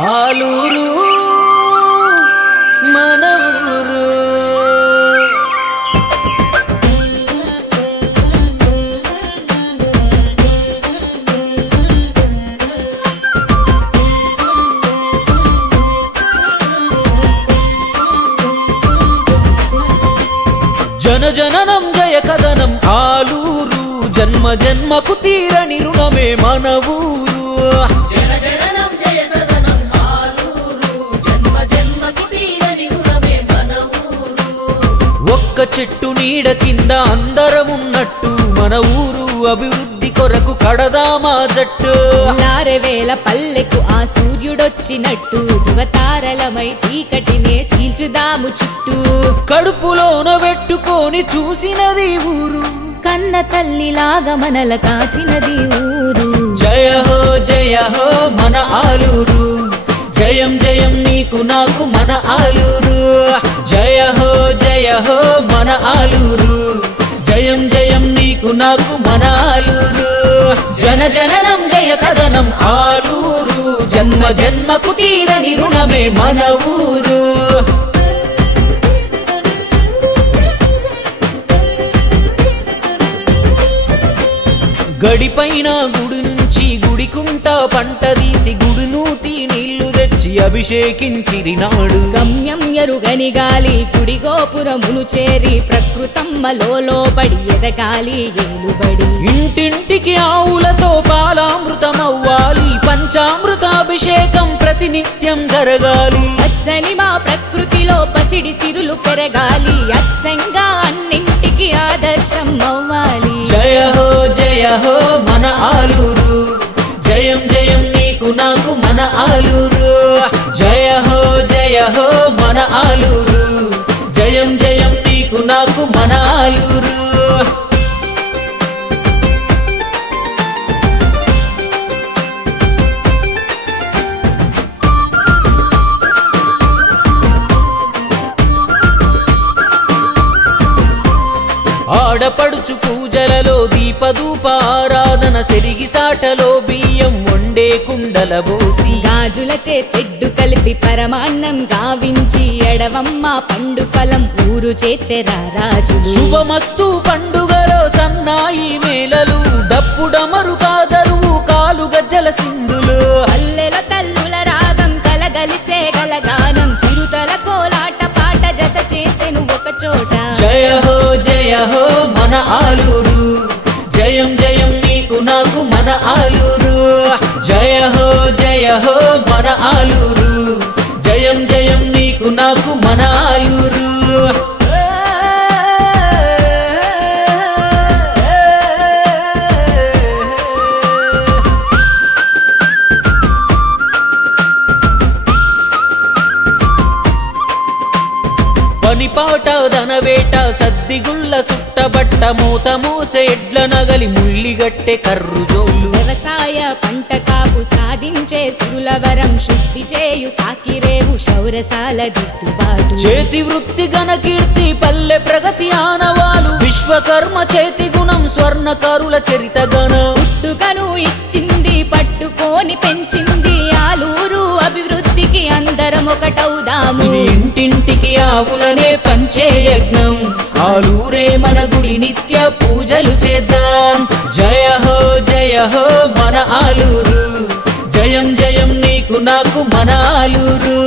ఆలూరు మన ఊరు. జనజననం జయ కదనం ఆలూరు, జన్మ జన్మకు తీరని రుణమే మన ఊరు. జనజననం జయ సదనం ఆలూరు, జన్మ జన్మకు తీరని రుణమే మన ఊరు. ఒక్క చెట్టు నీడ కింద అందరమున్నట్టు మన ఊరు అభివృద్ధి కొరకు కడదామా జట్టు. లారెవేల పల్లెకు ఆ సూర్యుడొచ్చినట్టు ధృవతారలమై చీకటినే చీల్చుదాము చుట్టూ. కడుపులోన పెట్టుకొని చూసినది ఊరు, కన్న తల్లిలాగా మనల కాచినది ఊరు. జయ హో మన ఆలూరు, జయం జయం నీకు నాకు మన ఆలూరు. జయ హో మన ఆలూరు, జయం జయం నీకు నాకు మన ఆలూరు. జనజననం జయ సదనం ఆలూరు, జన్మ జన్మకు తీరని రుణమే మన ఊరు. గడిపైన గుడి నుంచి గుడికుంట పంట తీసి గుడి నూతి నీళ్లు తెచ్చి అభిషేకించిరి నాడు. గమ్యం ఎరుగని గాలి గుడి గోపురమును చేరి ప్రకృతమ్మలో లోబడి ఎదగాలి ఏలుబడి. ఇంటింటికి ఆవులతో పాలామృతమవ్వాలి, పంచామృతాభిషేకం ప్రతినిత్యం జరగాలి. పచ్చని మా ప్రకృతిలో పసిడి సిరులు పెరగాలి, అచ్చంగా అన్నింటికి ఆదర్శం అవ్వాలి. జయ హో మన ఆలూరు, జయం జయం నీకు నాకు మన ఆలూరు. జయ హో మన ఆలూరు, జయం జయం నీకు నాకు మన ఆలూరు. ఆడపడుచు పూజలలో దీపధూప ఆరాధన, సెరిగి సాటలో బియ్యం వండే కుండల బోసి, గాజులచే తెడ్డు కలిపి పరమాన్నం గావించి ఎడవమ్మ పండు ఫలం ఊరు చేర్చెరా రాజులు. శుభమస్తు పండుగలో సన్నాయి మేళలు, డప్పుడమరు కాదరువు కాలు గజ్జల సింధులు. పల్లెల తల్లుల రాగం కలగలిసే గలగానం, చిరుతల కోలాట పాట జత చేసెను ఒక చోట. జయ హో మన ఆలూరు, జయం జయం నీకు నాకు మన ఆలూరు. జయ హో మన ఆలూరు, జయం జయం నీకు నాకు మన ఆలూరు. పనిపాట ధనవేట సద్దిగుళ్ళ సుట్టబట్ట, మూత మూసే ఎడ్ల నగలి ముల్లిగట్టె కర్రు జోళ్ళు. వ్యవసాయ పంట కాపు సాధించే సులవరం, శుద్ధి చేయు సాకిరేవు శౌరసాల దిద్దుబాటు. చేతి వృత్తి ఘన కీర్తి పల్లె ప్రగతి ఆనవాలు, విశ్వకర్మ చేతి గుణం స్వర్ణకారుల చరిత గణం. పుట్టుకను ఇచ్చింది పట్టుకొని పెంచింది ఆలూరు, అభివృద్ధికి అందరం ఒకటవుదాము. ఇంటింటికి ఆవులనే పంచే యజ్ఞం, ఆలూరే మన గుడి నిత్య పూజలు చేద్దాం. జయ హో మన ఆలూరు, జయం జయం నీకు నాకు మన ఆలూరు.